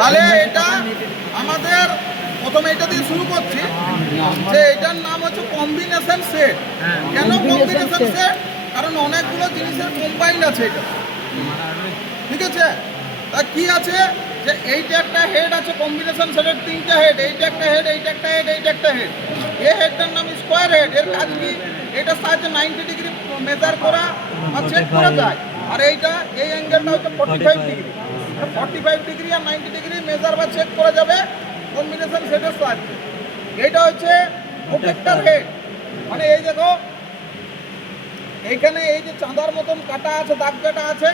তাহলে এটা আমাদের প্রথমে এটা দিয়ে শুরু করছি যে এটার নাম হচ্ছে কম্বিনেশন সেট। কেন কম্বিনেশন সেট? কারণ অনেকগুলো জিনিসের কম্বাইন্ড আছে এটা, ঠিক আছে? তা কি আছে যে এইটা একটা হেড আছে, কম্বিনেশন সেটের তিনটা হেড, এইটা একটা হেড, এইটা একটা হেড, এইটা একটা হেড। এই হেডটার নাম স্কোয়ার হেড। এর কাজ কি? এটার সাহায্যে 90 ডিগ্রি মেজার করা আর চেক করা যায়। আর এইটা এই অ্যাঙ্গেলটা হচ্ছে 45 ডিগ্রি। 45 ডিগ্রি আর 90 ডিগ্রি মেজার বা চেক করা যাবে কম্বিনেশন সেটের সাহায্যে। এইটা হচ্ছে প্রোটেক্টর হেড। মানে এই দেখো এইখানে এই যে চাঁদার মতন কাটা আছে, দাগ কাটা আছে,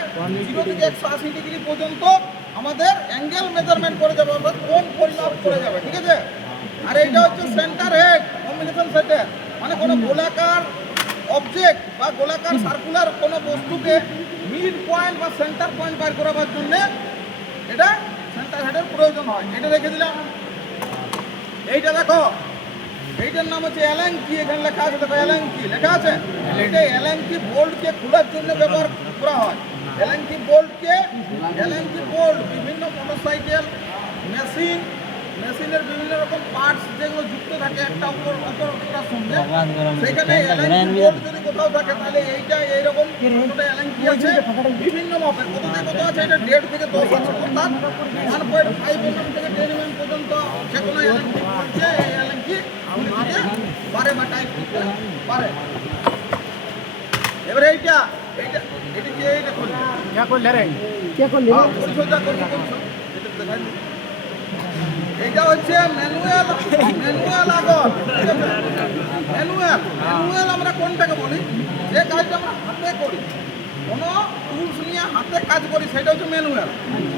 0 থেকে 180 ডিগ্রি পর্যন্ত আমাদের অ্যাঙ্গেল মেজারমেন্ট করে যাবে, অর্থাৎ কোণ পরিমাপ করে যাবে, ঠিক আছে? আর এইটা হচ্ছে সেন্টার হেড কম্বিনেশন সেটের। মানে কোনো গোলাকার অবজেক্ট বা গোলাকার সার্কুলার কোনো বস্তুকে মিড পয়েন্ট বা সেন্টার পয়েন্ট বের করার জন্য এটা সেন্টার হেডের প্রয়োজন হয়। এটা রেখে দিলাম। এইটা দেখো, এইটার নাম হচ্ছে অ্যালেঙ্কি। এখানে লেখা আছে, দেখো অ্যালেঙ্কি লেখা আছে। এটা অ্যালেঙ্কি বোল্টকে খোলার জন্য ব্যবহার করা হয়। অ্যালেঙ্কি বোল্ট বিভিন্ন মোটরসাইকেল, মেশিনের বিভিন্ন রকম পার্টস যেগুলো যুক্ত থাকে একটা অপরটার সঙ্গে, সেখানে অ্যালেঙ্কি বোল্ট যদি কোথাও থাকে তাহলে এইটা এইরকম ছোট অ্যালেঙ্কি আছে বিভিন্ন মাপের। কত থেকে কত আছে? এটা 1.5 থেকে 10 আছে, অর্থাৎ 1.5 mm থেকে 10 mm পর্যন্ত যে কোনো অ্যালেঙ্কি বোল্টকে এই অ্যালেঙ্কি পারে বা টাইপ করতে পারে। এবারে এইটা এইটা এটা কি? এইটা করলে পরিচর্যা করতে এইটা হচ্ছে ম্যানুয়াল আগর। ম্যানুয়াল আমরা কোনটাকে বলি? যে কাজটা আমরা হাতে করি, কোনো টুলস নিয়ে হাতে কাজ করি, সেটা হচ্ছে ম্যানুয়াল।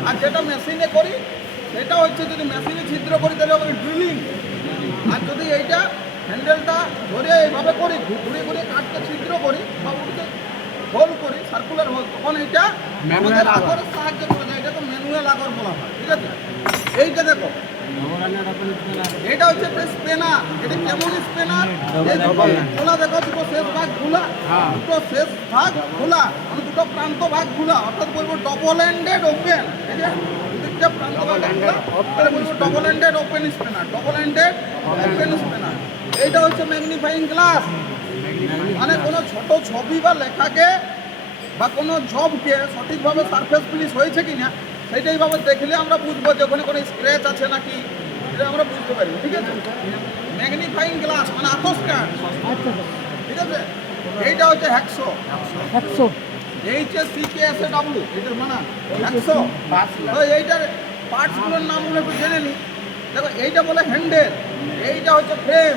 আর যেটা মেশিনে করি সেটা হচ্ছে, যদি মেশিনে ছিদ্র করি তাহলে হবে ড্রিলিং। আর যদি এইটা হ্যান্ডেলটা ধরে এইভাবে করি, ঘুরে ঘুরে কাঠকে ছিদ্র করি বা উঠতে হোল করি, সার্কুলার হোল, তখন এইটা ম্যানুয়াল আগরের সাহায্য করে যায়। এটা তো ম্যানুয়াল আগর বলা হয়, ঠিক আছে? এইটা দেখো, এটা হচ্ছে একটা স্পেনার। এটা কেমন স্পেনার? খোলা দেখো, দুটো শেষ ভাগ খোলা, দুটো শেষ ভাগ খোলা, মানে দুটো প্রান্ত ভাগ খোলা, অর্থাৎ বলবো ডবল এন্ডেড ওপেন। ঠিক আছে, প্রান্ত ভাগ খোলা বলবো double ended open spanner, double ended open spanner. এইটা হচ্ছে ম্যাগনিফাইং গ্লাস। মানে কোনো ছোট ছবি বা লেখাকে বা কোনো জবকে সঠিকভাবে সারফেস ফিনিশ হয়েছে কিনা সেইটা এইভাবে দেখলে আমরা বুঝবো যে ওখানে কোনো স্ক্র্যাচ আছে নাকি, এটা আমরা বুঝতে পারি, ঠিক আছে? ম্যাগনিফাইং গ্লাস মানে আতস্কার, ঠিক আছে? এইটা হচ্ছে হ্যাকসো। HACKSAW, এটার মানে হ্যাকসো। তো এইটার পার্টসগুলোর নামগুলো একটু জেনে নিই। দেখো, এইটা বলে হ্যান্ডেল, এইটা হচ্ছে ফ্রেম,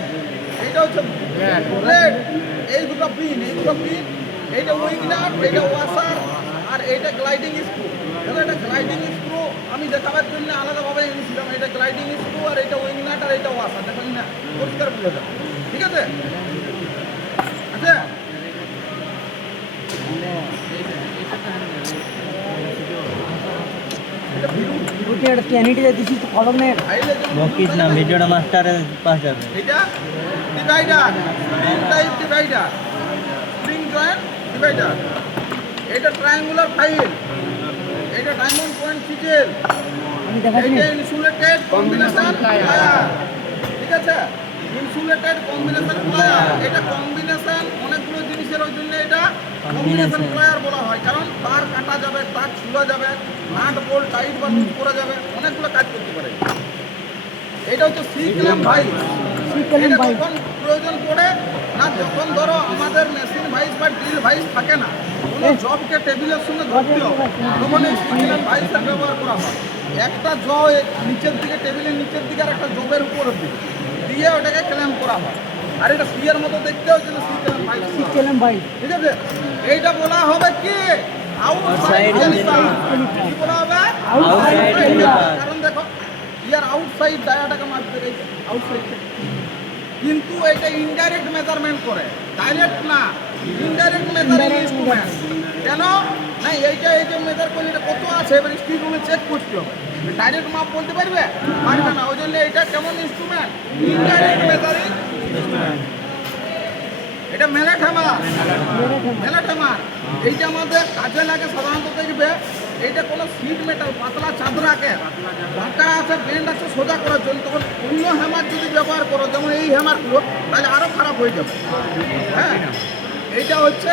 এইটা হচ্ছে ব্লেড, এই দুটো পিন, এইটা উইং নাট, এইটা ওয়াশার, আর এইটা গ্লাইডিং স্ক্রু। দেখো, এটা গ্লাইডিং স্ক্রু আমি দেখাবার জন্য আলাদাভাবে এনেছিলাম। এটা গ্লাইডিং স্ক্রু, আর এটা উইং নাট, আর এটা ওয়াশার। দেখো না, পরিষ্কার বুঝে যাবে, ঠিক আছে? আচ্ছা, ভিডিওটা মাস্টারের পাশ যাবে। এটা divider, type divider, spring joint divider. এটা ট্রায়াঙ্গুলার ফাইল, এটা ডায়মন্ড পয়েন্ট সিজেল, এটা ইনসুলেটেড কম্বিনেশন প্লায়ার, ঠিক আছে? Insulated combination plier. এটা কম্বিনেশন অনেকগুলো জিনিসের, ওই জন্য এটা কম্বিনেশন প্লায়ার বলা হয়। কারণ তার কাটা যাবে, তার ছুলা যাবে, নাট বোল্ট টাইট বা লুজ করা যাবে, অনেকগুলো কাজ করতে পারে। এটা হচ্ছে সি ক্ল্যাম্প ভাইস। এটা কখন প্রয়োজন পড়ে না, যখন ধরো আমাদের মেশিন ভাইস বা ড্রিল ভাইস থাকে না, কোনো জবকে টেবিলের সঙ্গে ধরতে হবে, তখন এই সি ক্ল্যাম্প ভাইসের ব্যবহার করা হয়। একটা জব নিচের দিকে, টেবিলের নিচের দিকে, আর একটা জবের উপরের দিকে দিয়ে ওটাকে ক্ল্যাম্প করা হয়। আর এটা সিয়ের মতো দেখতে হচ্ছে সি ক্ল্যাম্প ভাইস, ঠিক আছে? এইটা বলা হবে কি আউটসাইড ক্যালিপার। কি বলা হবে? Outside caliper. কারণ দেখো, ইয়ার আউটসাইড ডায়াটাকে মাপতে গেছে আউটসাইড থেকে, কিন্তু এটা ইনডাইরেক্ট মেজারমেন্ট করে, ডাইরেক্ট না, ইনডাইরেক্ট মেজারিং ইনস্ট্রুমেন্ট। কেন না? এইটা এই যে মেজার করলে এটা কত আছে, এবার স্পিড রুমে চেক করতে হবে। ডাইরেক্ট মাপ বলতে পারবে না, ওই জন্য এটা কেমন ইনস্ট্রুমেন্ট? Indirect measuring instrument. এটা মেলেট হ্যামার। এইটা আমাদের কাজে লাগে সাধারণত। দেখবে এইটা কোনো সিট মেটাল পাতলা চাদরাকে বাঁকা আছে বেন্ড আছে সোজা করার জন্য, তখন অন্য হ্যামার যদি ব্যবহার করো যেমন এই হ্যামারগুলো, তাহলে আরও খারাপ হয়ে যাবে। হ্যাঁ, এইটা হচ্ছে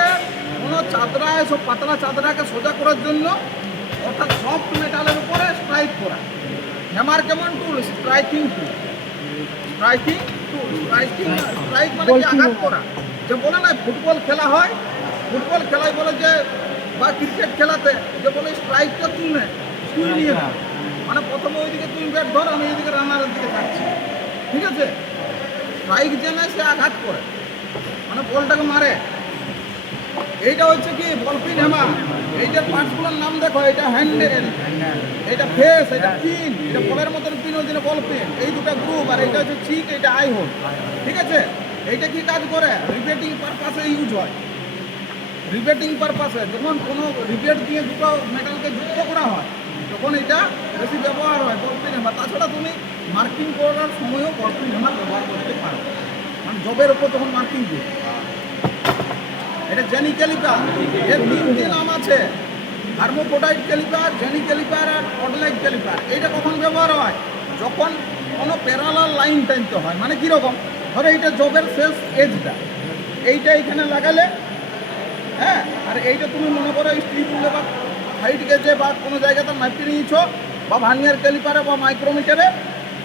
কোনো চাদরা এসব পাতলা চাদরাকে সোজা করার জন্য, অর্থাৎ সফট মেটালের উপরে স্ট্রাইক করা। হ্যামার কেমন টুল? স্ট্রাইকিং টুল। স্ট্রাইকিং টুল, স্ট্রাইক মানে কি আঘাত করা। যে বলে না ফুটবল খেলা হয়, ফুটবল খেলায় বলে যে, বা ক্রিকেট খেলাতে যে বলে স্ট্রাইকটা তুলে নিয়ে নাও, মানে প্রথমে ওইদিকে তুমি ব্যাট ধর, আমি এইদিকে রানারের দিকে যাচ্ছি, ঠিক আছে? স্ট্রাইক যে নেয় সে আঘাত করে, মানে বলটাকে মারে। এইটা হচ্ছে কি বলপিন হ্যামার। এইটার পার্টসগুলোর নাম দেখো, এটা হ্যান্ডেল, এটা ফেস, এটা পিন, এটা বলের মতন পিন, ওই দিনে বল পিন, এই দুটো গ্রুপ, আর এটা হচ্ছে চিক, এটা আই হোল, ঠিক আছে? এইটা কি কাজ করে? রিপেটিং পারপাসে ইউজ হয়। রিপেটিং পারপাসে যখন কোনো রিপেট দিয়ে দুটো মেটালকে যুক্ত করা হয়, তখন এটা বেশি ব্যবহার হয় বলপিন হ্যামার। তাছাড়া তুমি মার্কিং করার সময়ও বলপিন হ্যামার ব্যবহার করতে পারো, মানে জবের ওপর যখন মার্কিং দিই। এটা জেনি ক্যালিপার, এর তিনটি নাম আছে, হার্মোপোটাইট ক্যালিপার, জেনি ক্যালিপার আর অডলাইট ক্যালিপার। এইটা কখন ব্যবহার হয়? যখন কোনো প্যারালাল লাইন টানতে হয়। মানে কীরকম? ধরো এইটা জবের শেষ এজটা, এইটা এইখানে লাগালে, হ্যাঁ, আর এইটা তুমি মনে করো স্টিলে বা হাইট গেজে বা কোনো জায়গাতে মাপতে নিয়েছ, বা ভার্নিয়ার ক্যালিপারে বা মাইক্রোমিটারে,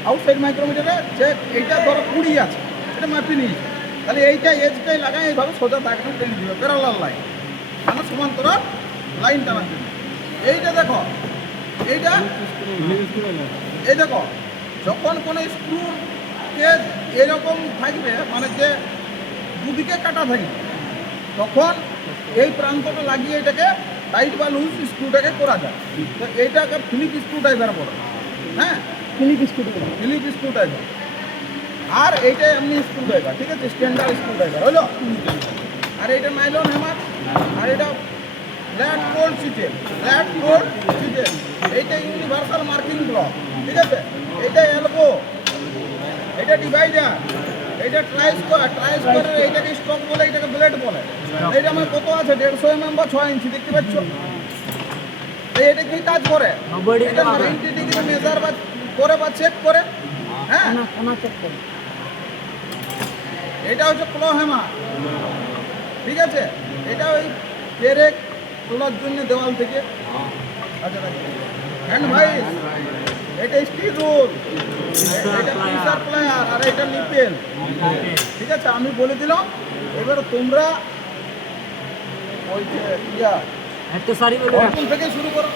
আউটসাইড মাইক্রোমিটারে, যে এইটা ধরো 20 আছে, এটা মাপতে নিয়েছে, তাহলে এইটা এজটাই লাগায় এইভাবে সোজা দাগটা টেনে দিবে, প্যারালাল লাইন, মানে সমান্তরাল লাইন টানার জন্য। এইটা দেখো, এইটা এই দেখো, যখন কোনো স্ক্রুকে এরকম থাকবে, মানে যে দুদিকে কাটা থাকবে, তখন এই প্রান্তটা লাগিয়ে এটাকে টাইট বা লুজ স্ক্রুটাকে করা যায়। তো এইটাকে ফিলিপ স্ক্রু ড্রাইভার বলে। হ্যাঁ, ফিলিপ স্ক্রু ড্রাইভার। আর এইটা এমনি স্ক্রু ড্রাইভার, ঠিক আছে? স্ট্যান্ডার্ড স্ক্রু ড্রাইভার হলো। আর এইটা নাইলন হ্যামার, আর এটা ফ্ল্যাট বোল্ট সিটেল, এইটা ইউনিভার্সাল মার্কিং ব্লক, ঠিক আছে? এইটা এলবো, এটা ডিভাইডার, এইটা ট্রাইস্কোয়ার, এইটাকে স্টক বলে, এইটাকে ব্লেড বলে। এইটা আমার কত আছে? 150 mm বা 6 ইঞ্চি, দেখতে পাচ্ছ? এটা কি কাজ করে? এটা 90 ডিগ্রি মেজার বা করে বা চেক করে। হ্যাঁ, এটা হচ্ছে ক্লো হ্যামার, ঠিক আছে? এটা ওই পেরেক তোলার জন্য দেওয়াল থেকে। আচ্ছা, হ্যান্ড ভাইস, এটা স্টিল রোল, এটা প্রেসার প্লায়ার, আর এটা নিপেল, ঠিক আছে? আমি বলে দিলাম। এবার তোমরা ওই যে থেকে শুরু করো।